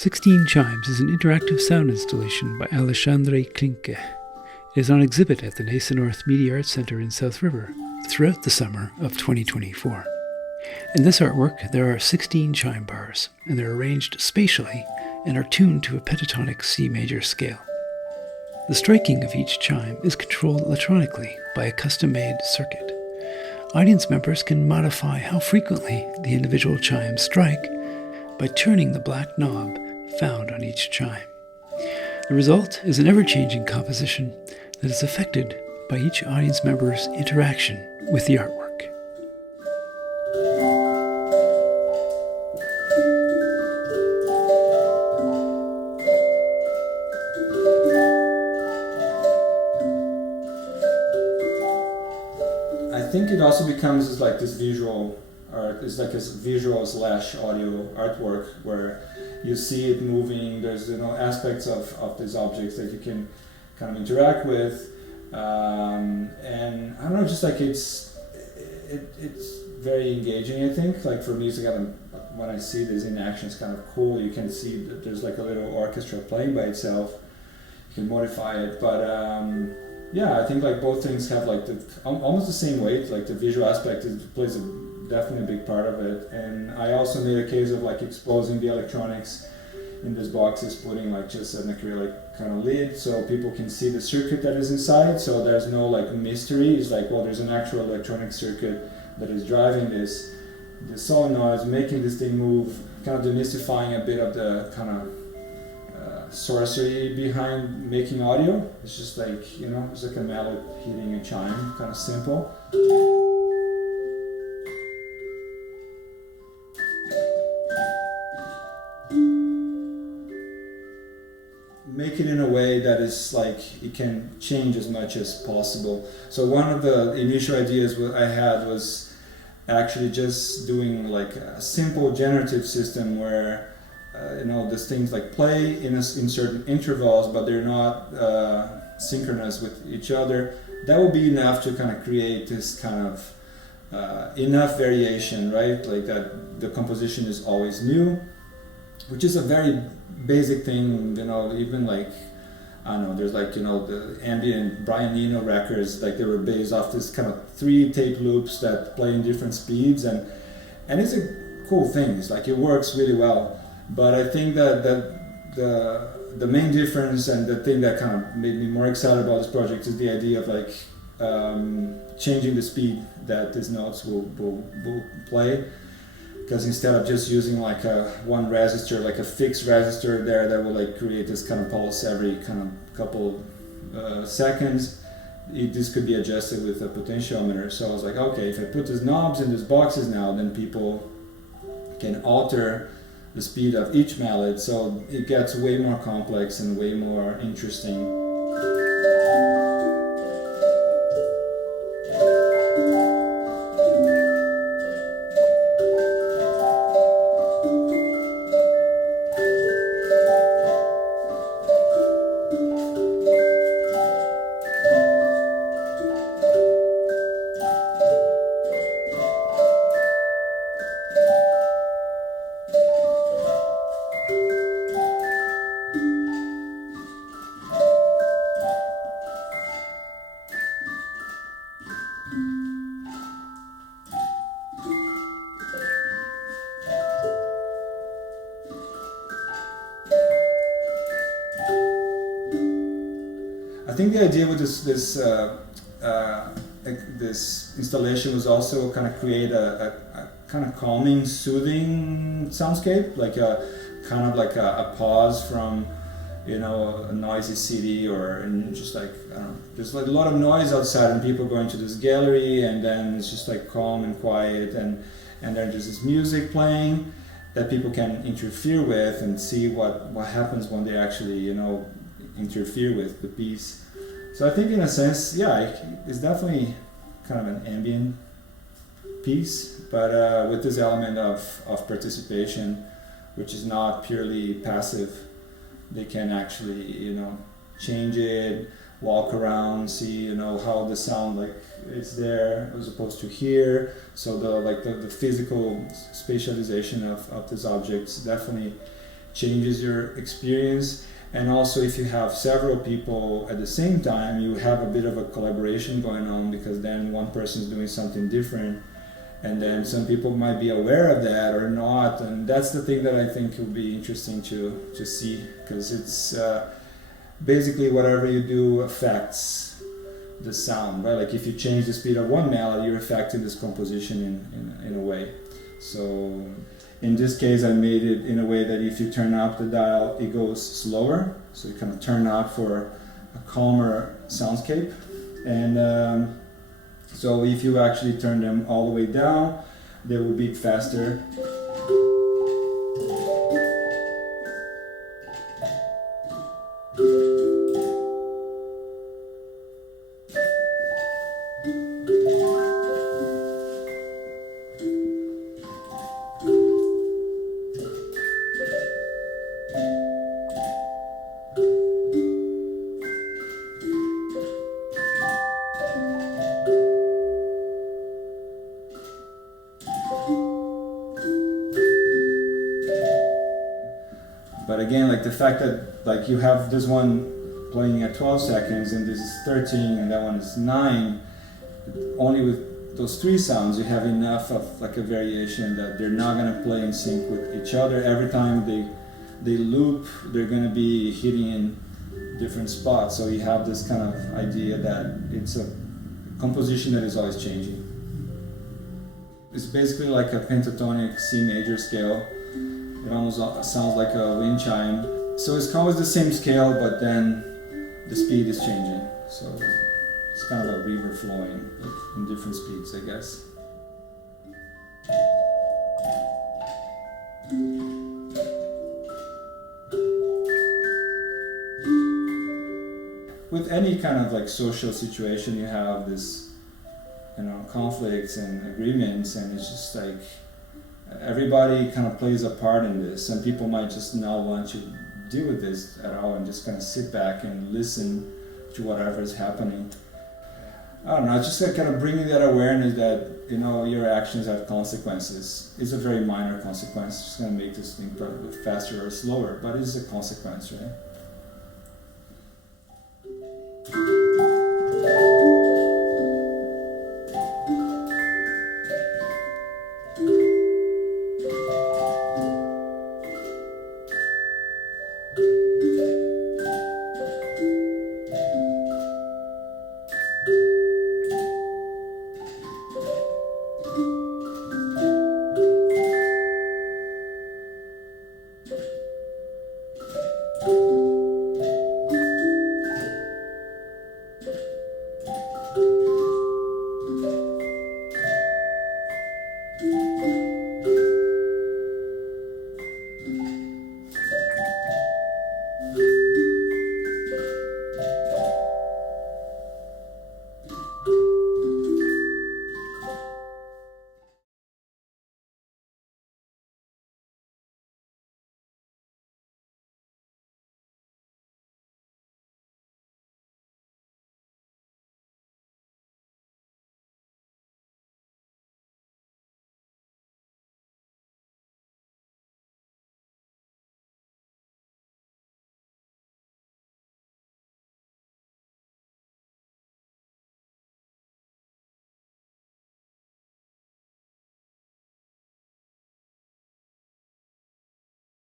16 Chimes is an interactive sound installation by Alexandre Klinke. It is on exhibit at the NASA North Media Arts Center in South River throughout the summer of 2024. In this artwork, there are 16 chime bars, and they're arranged spatially and are tuned to a pentatonic C major scale. The striking of each chime is controlled electronically by a custom-made circuit. Audience members can modify how frequently the individual chimes strike by turning the black knob found on each chime. The result is an ever-changing composition that is affected by each audience member's interaction with the artwork. I think it also becomes like this visual art. It's like a visual slash audio artwork where you see it moving. There's aspects of these objects that you can kind of interact with, and I don't know, just like it's very engaging. I think like for music, when I see this in action, it's kind of cool. You can see that there's like a little orchestra playing by itself. You can modify it, but yeah, I think like both things have like almost the same weight. Like the visual aspect plays definitely a big part of it, and I also made a case of like exposing the electronics in this box, is putting like just an acrylic kind of lid so people can see the circuit that is inside. So there's no like mystery. It's like, well, there's an actual electronic circuit that is driving this solenoid, making this thing move, kind of demystifying a bit of the kind of sorcery behind making audio. It's just like, it's like a mallet hitting a chime, kind of simple. Make it in a way that is like it can change as much as possible. So one of the initial ideas I had was actually just doing like a simple generative system where these things like play in certain intervals, but they're not synchronous with each other. That will be enough to kind of create this kind of enough variation, right? Like that the composition is always new, which is a very basic thing, even like, I don't know, there's like, the ambient Brian Eno records, like they were based off this kind of 3 tape loops that play in different speeds, and it's a cool thing. It's like it works really well. But I think that the main difference and the thing that kind of made me more excited about this project is the idea of like changing the speed that these notes will play. Because instead of just using like one resistor, like a fixed resistor there that will like create this kind of pulse every kind of couple seconds, this could be adjusted with a potentiometer. So I was like, okay, if I put these knobs in these boxes now, then people can alter the speed of each mallet, so it gets way more complex and way more interesting. I think the idea with this installation was also kind of create a kind of calming, soothing soundscape, like a pause from a noisy city, and just like I don't know, there's like a lot of noise outside and people going to this gallery, and then it's just like calm and quiet, and then there's this music playing that people can interfere with and see what happens when they actually interfere with the piece. So I think in a sense, yeah, it's definitely kind of an ambient piece, but with this element of participation, which is not purely passive. They can actually, change it, walk around, see, how the sound it's there as opposed to here. So the physical spatialization of these objects definitely changes your experience. And also, if you have several people at the same time, you have a bit of a collaboration going on, because then one person is doing something different, and then some people might be aware of that or not. And that's the thing that I think will be interesting to see, because it's basically whatever you do affects the sound, right? Like if you change the speed of one melody, you're affecting this composition in a way. So in this case, I made it in a way that if you turn up the dial, it goes slower. So you kind of turn up for a calmer soundscape. And so if you actually turn them all the way down, they will beat faster. But again, like the fact that like you have this one playing at 12 seconds and this is 13 and that one is 9, only with those 3 sounds you have enough of like a variation that they're not going to play in sync with each other. Every time they loop, they're going to be hitting in different spots. So you have this kind of idea that it's a composition that is always changing. It's basically like a pentatonic C major scale. It almost sounds like a wind chime. So it's always the same scale, but then the speed is changing. So it's kind of a river flowing in different speeds, I guess. With any kind of like social situation, you have this, conflicts and agreements, and it's just like everybody kind of plays a part in this. Some people might just not want to deal with this at all and just kind of sit back and listen to whatever is happening. I don't know, it's just like kind of bringing that awareness that, your actions have consequences. It's a very minor consequence, it's just going to make this thing probably faster or slower, but it's a consequence, right?